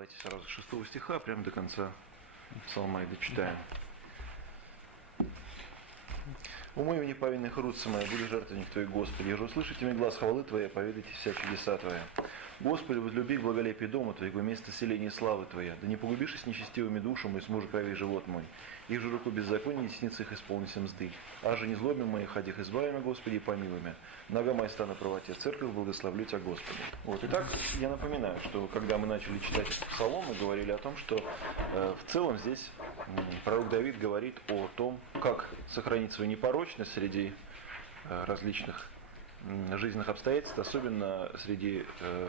Давайте сразу с 6 стиха прямо до конца псалма и дочитаем. «Умой мне повинных руцы мои, буду жертвенник Твой, Господи, ежели услышите мне глаз хвалы Твоей, поведайте вся чудеса Твоя. Господи, возлюби к благолепию дома Твоего, место селения славы Твоя, да не погубишь с нечестивыми душу мою, с мужа крови живот мой. Их же руку беззакония, десницы их исполнись мзды. А же не злобим моих, ходих избави меня, Господи, и помилуй меня. Нога моя ста на правоте, церковь благословлю Тебя, Господи». Вот, итак, я напоминаю, что когда мы начали читать этот псалом, мы говорили о том, что в целом здесь пророк Давид говорит о том, как сохранить свою непорочность среди различных жизненных обстоятельств, особенно среди,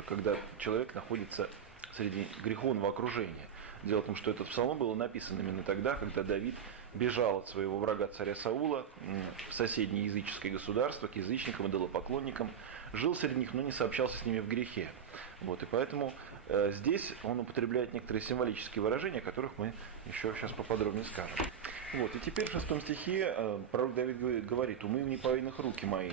когда человек находится среди греховного окружения. Дело в том, что этот псалом был написан именно тогда, когда Давид бежал от своего врага царя Саула в соседнее языческое государство, к язычникам, идолопоклонникам, жил среди них, но не сообщался с ними в грехе. Вот, и поэтому здесь он употребляет некоторые символические выражения, о которых мы еще сейчас поподробнее скажем. Вот, и теперь в 6 стихе пророк Давид говорит: «Умой мне повинных руки мои».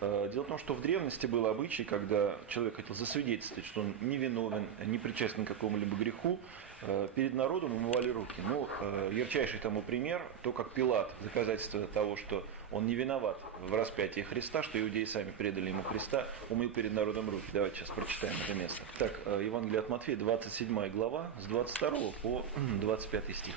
Дело в том, что в древности был обычай, когда человек хотел засвидетельствовать, что он невиновен, не причастен к какому-либо греху, перед народом умывали руки. Ну, ярчайший тому пример, то, как Пилат, доказательство того, что он не виноват в распятии Христа, что иудеи сами предали ему Христа, умыл перед народом руки. Давайте сейчас прочитаем это место. Так, Евангелие от Матфея, 27 глава, с 22 по 25 стих.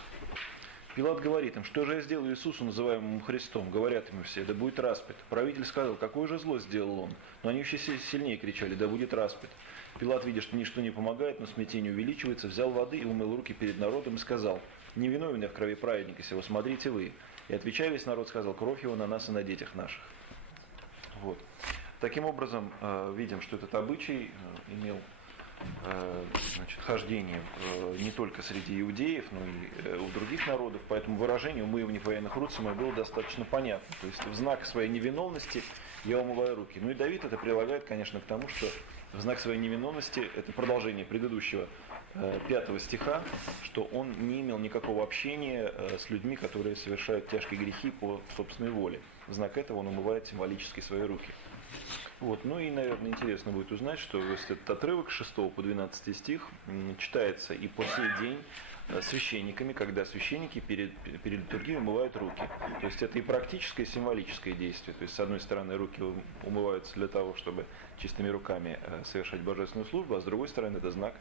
Пилат говорит им: «Что же я сделал Иисусу, называемому Христом?» Говорят ему все: «Да будет распят». Правитель сказал: «Какое же зло сделал он?» Но они еще сильнее кричали: «Да будет распят». Пилат, видя, что ничто не помогает, но смятение увеличивается, взял воды и умыл руки перед народом и сказал: «Не виновен я в крови праведника сего, смотрите вы». И отвечая, весь народ сказал: «Кровь его на нас и на детях наших». Вот. Таким образом, видим, что этот обычай имел хождение не только среди иудеев, но и у других народов, поэтому выражение «умой мне повинных рук моих» было достаточно понятно. То есть в знак своей невиновности я умываю руки. Ну и Давид это прилагает, конечно, к тому, что в знак своей невиновности, это продолжение предыдущего 5 стиха, что он не имел никакого общения с людьми, которые совершают тяжкие грехи по собственной воле. В знак этого он умывает символически свои руки. Вот. Ну и, наверное, интересно будет узнать, что этот отрывок с 6 по 12 стих читается и по сей день священниками, когда священники перед литургией умывают руки. То есть это и практическое, и символическое действие. То есть, с одной стороны, руки умываются для того, чтобы чистыми руками совершать божественную службу, а с другой стороны, это знак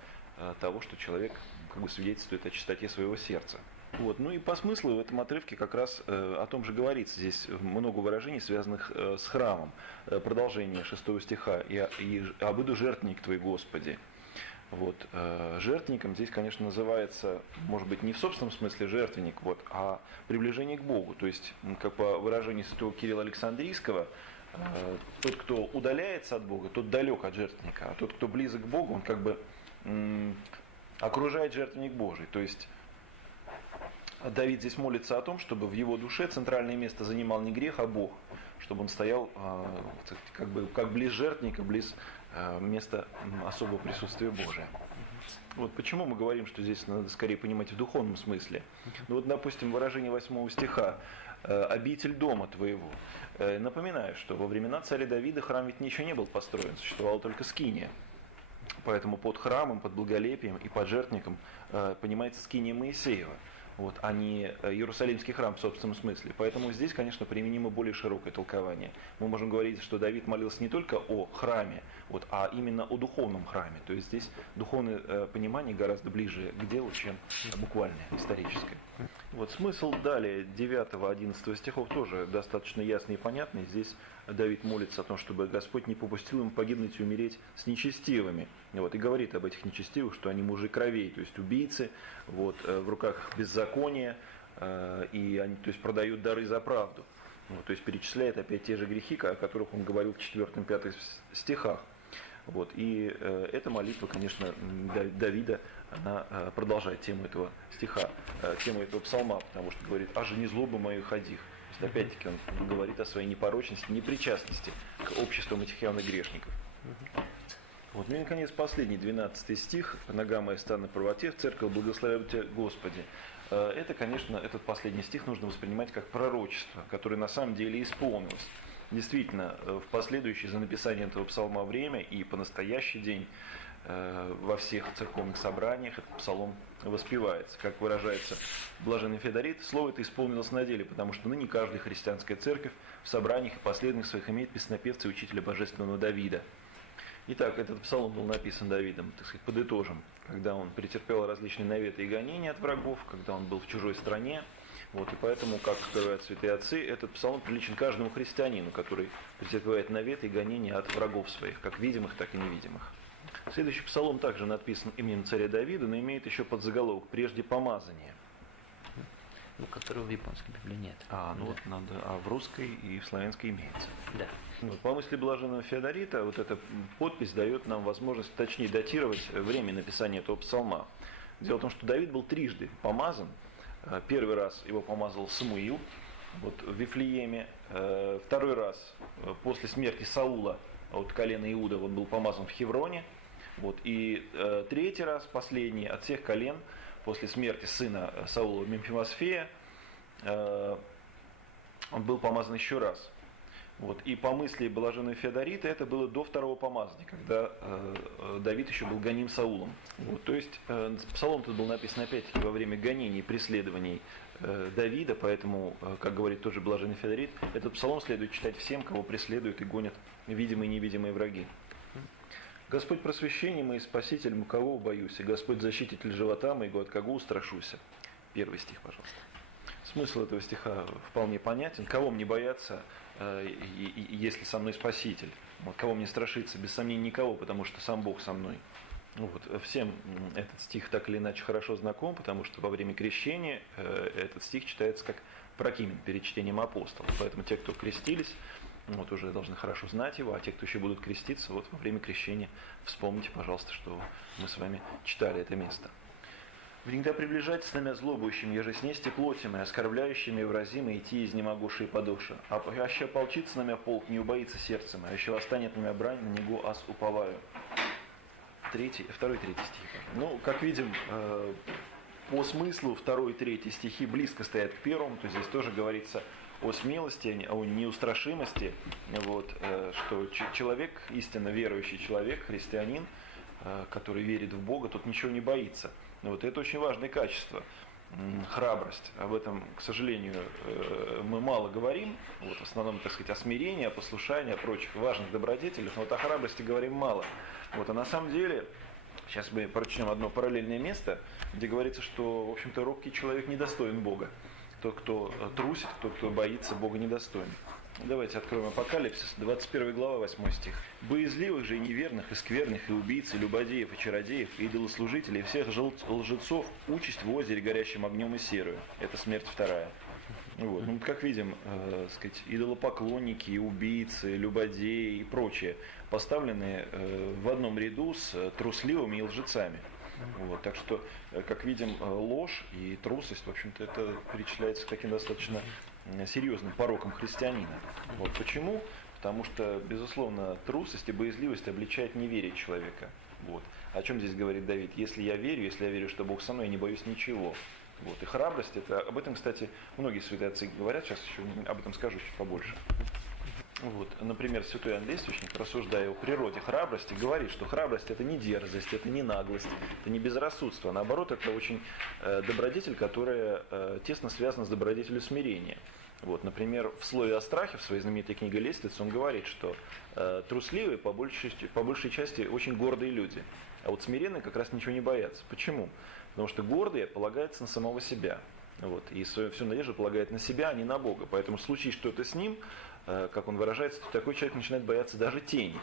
того, что человек как бы свидетельствует о чистоте своего сердца. Вот. Ну и по смыслу в этом отрывке как раз о том же говорится. Здесь много выражений, связанных с храмом. Продолжение 6 стиха. «И обыду жертвенник Твой, Господи». Вот. Жертвенником здесь, конечно, называется, может быть, не в собственном смысле жертвенник, вот, а приближение к Богу. То есть, как по выражению святого Кирилла Александрийского, тот, кто удаляется от Бога, тот далек от жертвенника, а тот, кто близок к Богу, он как бы окружает жертвенник Божий. То есть Давид здесь молится о том, чтобы в его душе центральное место занимал не грех, а Бог, чтобы он стоял как близ жертвенника, близ места особого присутствия Божия. Вот почему мы говорим, что здесь надо скорее понимать в духовном смысле. Ну вот, допустим, выражение 8 стиха «обитель дома твоего». Напоминаю, что во времена царя Давида храм ведь еще не был построен, существовала только скиния. Поэтому под храмом, под благолепием и под жертвенником понимается скиния Моисеева. Вот, а не Иерусалимский храм в собственном смысле. Поэтому здесь, конечно, применимо более широкое толкование. Мы можем говорить, что Давид молился не только о храме, вот, а именно о духовном храме. То есть здесь духовное понимание гораздо ближе к делу, чем буквальное, историческое. Вот смысл далее 9-11 стихов тоже достаточно ясный и понятный. Здесь Давид молится о том, чтобы Господь не попустил им погибнуть и умереть с нечестивыми. Вот, и говорит об этих нечестивых, что они мужи кровей, то есть убийцы, вот, в руках беззакония, и они, то есть, продают дары за правду. Вот, то есть перечисляет опять те же грехи, о которых он говорил в 4-5 стихах. Вот, и эта молитва, конечно, Давида, она продолжает тему этого стиха, тему этого псалма, потому что говорит: «А же не злоба мою ходих». То есть, опять-таки, он говорит о своей непорочности, непричастности к обществу этих явных грешников. Вот. Ну и, наконец, последний, 12 стих. «Нога моя ста на правоте, в церковь благословляю Тебя, Господи». Это, конечно, этот последний стих нужно воспринимать как пророчество, которое на самом деле исполнилось. Действительно, в последующее за написание этого псалма время и по настоящий день во всех церковных собраниях этот псалом воспевается. Как выражается блаженный Феодорит, слово это исполнилось на деле, потому что ныне каждая христианская церковь в собраниях и последних своих имеет песнопевца и учителя божественного Давида. Итак, этот псалом был написан Давидом, так сказать, подытожим, когда он претерпел различные наветы и гонения от врагов, когда он был в чужой стране. Вот, и поэтому, как говорят святые отцы, этот псалом приличен каждому христианину, который претерпевает наветы и гонения от врагов своих, как видимых, так и невидимых. Следующий псалом также написан именем царя Давида, но имеет еще подзаголовок «Прежде помазания». Ну, которого в японской Библии нет. В русской и в славянской имеется. Да. Вот, по мысли блаженного Феодорита, вот эта подпись дает нам возможность точнее датировать время написания этого псалма. Дело в том, что Давид был трижды помазан. Первый раз его помазал Самуил вот, в Вифлееме. Второй раз после смерти Саула от колена Иуда он был помазан в Хевроне. Вот, и третий раз, последний, от всех колен, после смерти сына Саула Мемфимосфея, он был помазан еще раз. Вот, и по мысли блаженного Феодорита это было до второго помазания, когда Давид еще был гоним Саулом. Вот, то есть псалом тут был написан опять-таки во время гонений и преследований Давида, поэтому, как говорит тоже блаженный Феодорит, этот псалом следует читать всем, кого преследуют и гонят видимые и невидимые враги. Господь просвещение мой, Спаситель, кого боюсь, и Господь защититель живота моего, от кого устрашуся. Первый стих, пожалуйста. Смысл этого стиха вполне понятен. Кого мне бояться, если со мной Спаситель? Вот, кого мне страшиться? Без сомнения никого, потому что сам Бог со мной. Вот, всем этот стих так или иначе хорошо знаком, потому что во время крещения этот стих читается как прокимен перед чтением апостолов. Поэтому те, кто крестились, вот уже должны хорошо знать его, а те, кто еще будут креститься, вот во время крещения вспомните, пожалуйста, что мы с вами читали это место. «Всегда приближайтесь с нами злобующим, еже снести плотями, оскорбляющими вразимы, идти изнемогушие подоша. А еще ополчится на меня полк, не убоится сердцем, а еще восстанет на меня брань, на него ас уповаю». Второй и третий стих. Ну, как видим, по смыслу второй и третий стихи близко стоят к первому, то здесь тоже говорится о смелости, о неустрашимости, вот, что человек, истинно верующий человек, христианин, который верит в Бога, тут ничего не боится. Вот, это очень важное качество, храбрость. Об этом, к сожалению, мы мало говорим, вот, в основном, так сказать, о смирении, о послушании, о прочих важных добродетелях, но вот о храбрости говорим мало. Вот, а на самом деле, сейчас мы прочтем одно параллельное место, где говорится, что, в общем-то, робкий человек недостоин Бога. Тот, кто трусит, тот, кто боится Бога, недостоин. Давайте откроем Апокалипсис, 21 глава, 8 стих. «Боязливых же и неверных, и скверных, и убийц, и любодеев, и чародеев, и идолослужителей, и всех лжецов участь в озере, горящим огнем и серою». Это смерть вторая. Вот. Ну, как видим, сказать, идолопоклонники, убийцы, любодеи и прочее поставлены в одном ряду с трусливыми и лжецами. Вот, так что, как видим, ложь и трусость, в общем-то, это перечисляется к таким достаточно серьезным порокам христианина. Вот. Почему? Потому что, безусловно, трусость и боязливость обличает неверие человека. Вот. О чем здесь говорит Давид? Если я верю, что Бог со мной, я не боюсь ничего. Вот. И храбрость, об этом, кстати, многие святые отцы говорят, сейчас еще об этом скажу чуть побольше. Вот. Например, святой Андрей Священник, рассуждая о природе храбрости, говорит, что храбрость это не дерзость, это не наглость, это не безрассудство. Наоборот, это очень добродетель, которая тесно связана с добродетелью смирения. Вот. Например, в слове о страхе, в своей знаменитой книге Лестницы, он говорит, что трусливые по большей части очень гордые люди, а вот смиренные как раз ничего не боятся. Почему? Потому что гордые полагаются на самого себя. Вот, и свою всю надежду полагает на себя, а не на Бога. Поэтому в случае что-то с ним, как он выражается, то такой человек начинает бояться даже тени.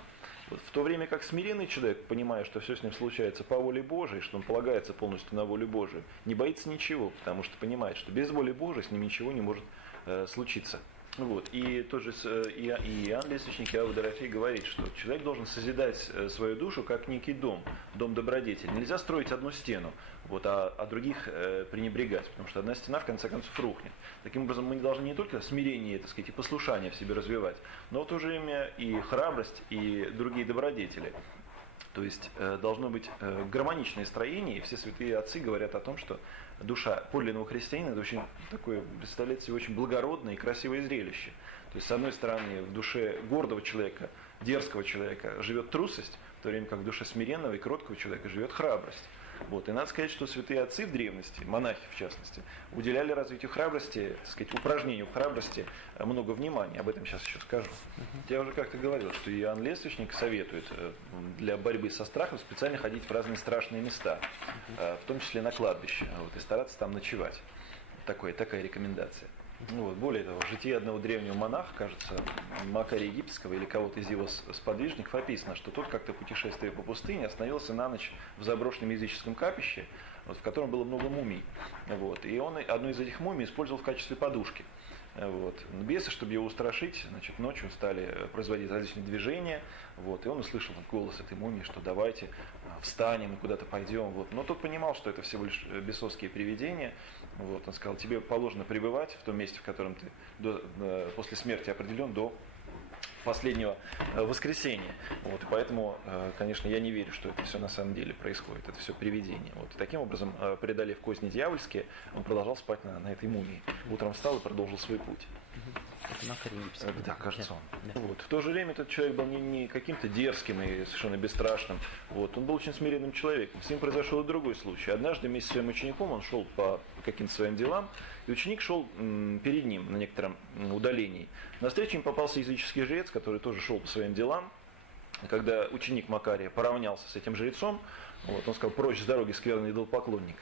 Вот, в то время как смиренный человек, понимая, что все с ним случается по воле Божией, что он полагается полностью на волю Божию, не боится ничего, потому что понимает, что без воли Божией с ним ничего не может случиться. Вот. И тот же Иоанн Лествичник, Иоанн Дорофей говорит, что человек должен созидать свою душу как некий дом добродетели. Нельзя строить одну стену, вот, а других пренебрегать, потому что одна стена в конце концов рухнет. Таким образом, мы должны не только смирение, так сказать, и послушание в себе развивать, но в то же время и храбрость, и другие добродетели. То есть должно быть гармоничное строение, и все святые отцы говорят о том, что душа подлинного христианина это очень такое, представляет себе очень благородное и красивое зрелище. То есть, с одной стороны, в душе гордого человека, дерзкого человека живет трусость, в то время как в душе смиренного и кроткого человека живет храбрость. Вот. И надо сказать, что святые отцы в древности, монахи в частности, уделяли развитию храбрости, так сказать, упражнению в храбрости много внимания. Об этом сейчас еще скажу. Я уже как-то говорил, что Иоанн Лествичник советует для борьбы со страхом специально ходить в разные страшные места, в том числе на кладбище, вот, и стараться там ночевать. Такая рекомендация. Вот. Более того, в житии одного древнего монаха, кажется, Макария Египетского или кого-то из его сподвижников описано, что тот как-то путешествуя по пустыне остановился на ночь в заброшенном языческом капище, вот, в котором было много мумий. Вот. И он одну из этих мумий использовал в качестве подушки. Вот. Бесы, чтобы его устрашить, значит, ночью стали производить различные движения, вот, и он услышал голос этой мумии, что давайте встанем и куда-то пойдем. Вот. Но тот понимал, что это всего лишь бесовские привидения. Вот. Он сказал, тебе положено пребывать в том месте, в котором ты после смерти определен до последнего воскресенья. Вот, и поэтому, конечно, я не верю, что это все на самом деле происходит, это все привидение. Вот, и таким образом, преодолев козни дьявольские, он продолжал спать на этой мумии. Утром встал и продолжил свой путь. Это Макарий Египетский. Да, кажется, он. Да. Вот. В то же время этот человек был не каким-то дерзким и совершенно бесстрашным. Вот. Он был очень смиренным человеком. С ним произошел и другой случай. Однажды вместе с своим учеником он шел по каким-то своим делам, и ученик шел перед ним на некотором удалении. Навстречу им попался языческий жрец, который тоже шел по своим делам. Когда ученик Макария поравнялся с этим жрецом, вот, он сказал, прочь с дороги, скверный идолопоклонник.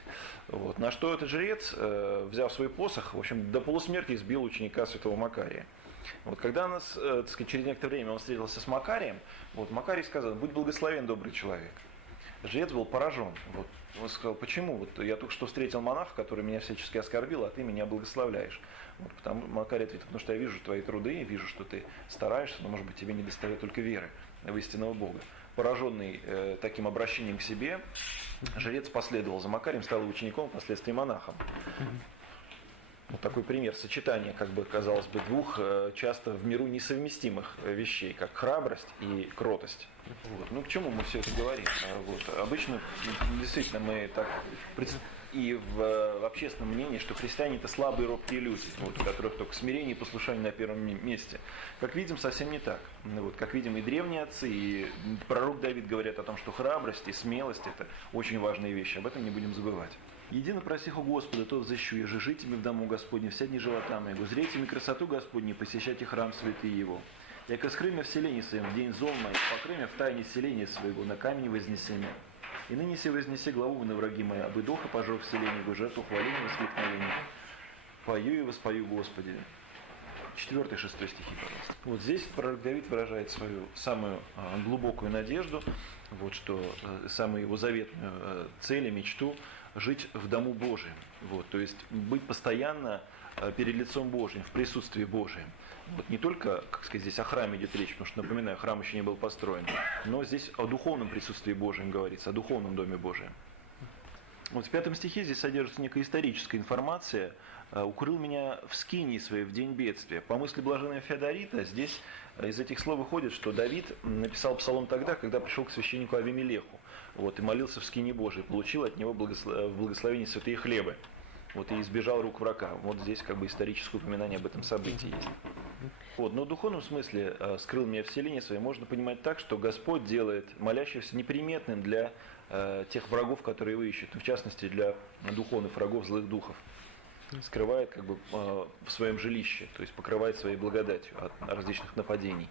Вот, на что этот жрец, взяв свой посох, в общем, до полусмерти избил ученика святого Макария. Вот, когда так сказать, через некоторое время он встретился с Макарием, вот, Макарий сказал, будь благословен, добрый человек. Жрец был поражен. Вот, он сказал, почему? Вот, я только что встретил монаха, который меня всячески оскорбил, а ты меня благословляешь. Вот, Макарий ответил, потому что я вижу твои труды, вижу, что ты стараешься, но, может быть, тебе не достает только веры в истинного Бога. Пораженный таким обращением к себе, жрец последовал за Макарием, стал учеником, впоследствии монахом. Вот такой пример сочетания, как бы, казалось бы, двух часто в миру несовместимых вещей, как храбрость и кротость. Вот. Ну, к чему мы все это говорим? Вот. Обычно, действительно, мы так и в общественном мнении, что христиане это слабые, робкие люди, вот, у которых только смирение и послушание на первом месте. Как видим, совсем не так. Вот, как видим, и древние отцы, и пророк Давид говорят о том, что храбрость и смелость это очень важные вещи. Об этом не будем забывать. Едино просих у Господа, то взыщу, еже житями в дому Господне, все дни живота моего, зрейте красоту Господню, посещайте храм святый его. Яко скрымя в селении своем, в день зол моих, покрымя в тайне селения своего, на камень вознесемя. И ныне се вознеси главу на враги мои, обы духа пожег в селении его, жертву хваления и воскликновения. Пою и воспою Господи. 4-6 стихи, пожалуйста. Вот здесь пророк Давид выражает свою самую глубокую надежду, вот что самую его заветную цель и мечту жить в дому Божьем. Вот, то есть быть постоянно перед лицом Божьим, в присутствии Божьем. Вот не только, как сказать, здесь о храме идет речь, потому что, напоминаю, храм еще не был построен, но здесь о духовном присутствии Божьем говорится, о духовном доме Божьем. Вот в 5 стихе здесь содержится некая историческая информация. «Укрыл меня в скинии своей в день бедствия». По мысли блаженного Феодорита, здесь из этих слов выходит, что Давид написал псалом тогда, когда пришел к священнику Авимелеху, вот, и молился в скинии Божией, получил от него благословение святые хлебы, вот, и избежал рук врага. Вот здесь как бы историческое упоминание об этом событии есть. Вот, но в духовном смысле «скрыл меня в селении своей» можно понимать так, что Господь делает молящихся неприметным для тех врагов, которые его ищут, в частности для духовных врагов, злых духов. Скрывает как бы в своем жилище, то есть покрывает своей благодатью от различных нападений.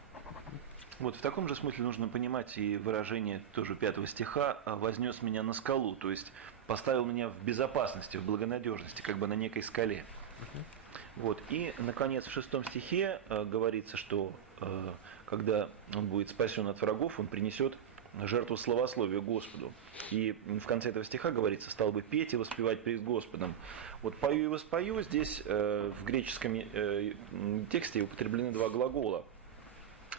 Вот в таком же смысле нужно понимать и выражение тоже 5 стиха «вознес меня на скалу», то есть поставил меня в безопасности, в благонадежности, как бы на некой скале. Вот. И, наконец, в 6 стихе говорится, что когда он будет спасен от врагов, он принесет жертву славословия Господу. И в конце этого стиха говорится, стал бы петь и воспевать пред Господом. Вот «пою и воспою» здесь в греческом тексте употреблены два глагола.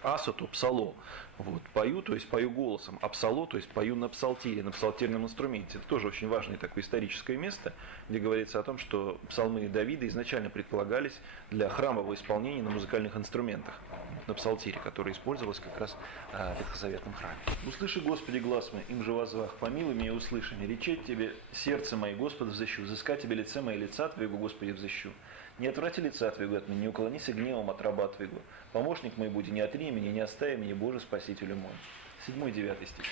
Асо, то псало. Вот, пою, то есть пою голосом, а псало, то есть пою на псалтире, на псалтирном инструменте. Это тоже очень важное такое историческое место, где говорится о том, что псалмы Давида изначально предполагались для храмового исполнения на музыкальных инструментах, на псалтире, который использовался как раз в ветхозаветном храме. «Услыши, Господи, глас мой, им же возвах, помилуй меня и услыши меня, речеть Тебе сердце мое, Господа, взыщу, взыскать Тебе лице мое, лица Твоего, Господи, взыщу. Не отврати лица Твоего от меня, не уклонися гневом от раба Твоего. Помощник мой буди, не отрини меня, не остави меня, Боже, Спасителю мой». 7-9 стих.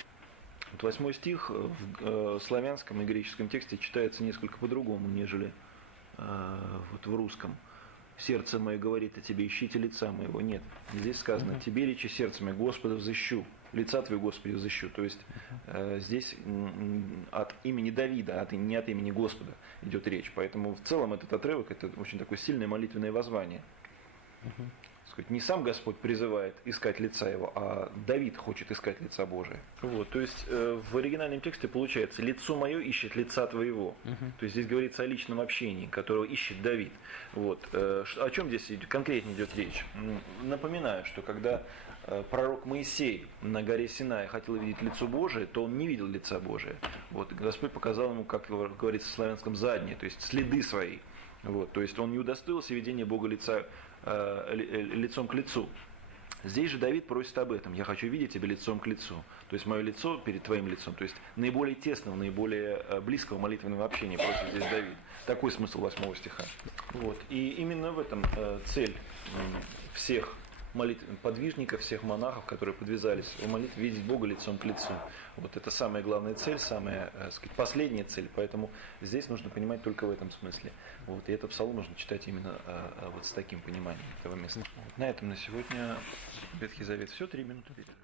Вот 8 стих в славянском и греческом тексте читается несколько по-другому, нежели вот в русском. «Сердце мое говорит о тебе, ищите лица моего». Нет, здесь сказано «тебе речи сердце мое, Господа взыщу». Лица твоего, Господи, взыщу. То есть здесь от имени Давида, не от имени Господа идет речь. Поэтому в целом этот отрывок это очень такое сильное молитвенное воззвание. Не сам Господь призывает искать лица Его, а Давид хочет искать лица Божия. Вот, то есть в оригинальном тексте получается «лицо мое ищет лица твоего». То есть здесь говорится о личном общении, которого ищет Давид. Вот. О чем здесь конкретно идет речь? Напоминаю, что когда пророк Моисей на горе Синай хотел видеть лицо Божие, то он не видел лица Божия. Вот, Господь показал ему, как говорится в славянском, задние, то есть следы свои. Вот, то есть он не удостоился видения Бога лицом к лицу. Здесь же Давид просит об этом. «Я хочу видеть тебя лицом к лицу». То есть мое лицо перед твоим лицом. То есть наиболее тесного, наиболее близкого молитвенного общения просит здесь Давид. Такой смысл 8 стиха. Вот. И именно в этом цель всех подвижников, всех монахов, которые подвязались в молитве, видеть Бога лицом к лицу. Вот это самая главная цель, самая, сказать, последняя цель. Поэтому здесь нужно понимать только в этом смысле. Вот. И этот псалом нужно читать именно вот с таким пониманием этого места. На этом на сегодня Ветхий Завет все. 3 минуты перерыв.